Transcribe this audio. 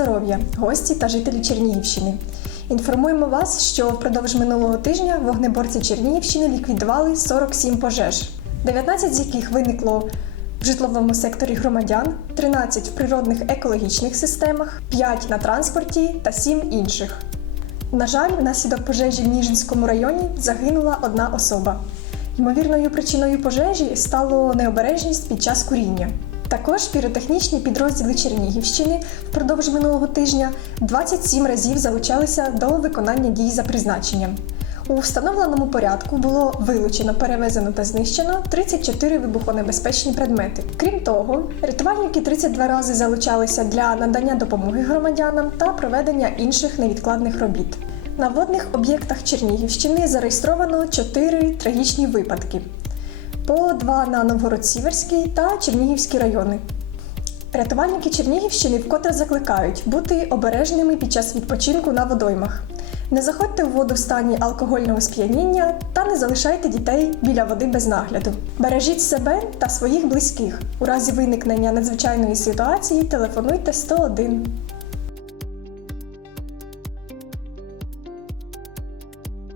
здоров'я, гості та жителі Чернігівщини. Інформуємо вас, що впродовж минулого тижня вогнеборці Чернігівщини ліквідували 47 пожеж, 19 з яких виникло в житловому секторі громадян, 13 в природних екологічних системах, 5 на транспорті та 7 інших. На жаль, внаслідок пожежі в Ніжинському районі загинула одна особа. Ймовірною причиною пожежі стало необережність під час куріння. Також піротехнічні підрозділи Чернігівщини впродовж минулого тижня 27 разів залучалися до виконання дій за призначенням. У встановленому порядку було вилучено, перевезено та знищено 34 вибухонебезпечні предмети. Крім того, рятувальники 32 рази залучалися для надання допомоги громадянам та проведення інших невідкладних робіт. На водних об'єктах Чернігівщини зареєстровано 4 трагічні випадки по два на Новгород-Сіверський та Чернігівський райони. Рятувальники Чернігівщини вкотре закликають бути обережними під час відпочинку на водоймах. Не заходьте в воду в стані алкогольного сп'яніння та не залишайте дітей біля води без нагляду. Бережіть себе та своїх близьких. У разі виникнення надзвичайної ситуації телефонуйте 101.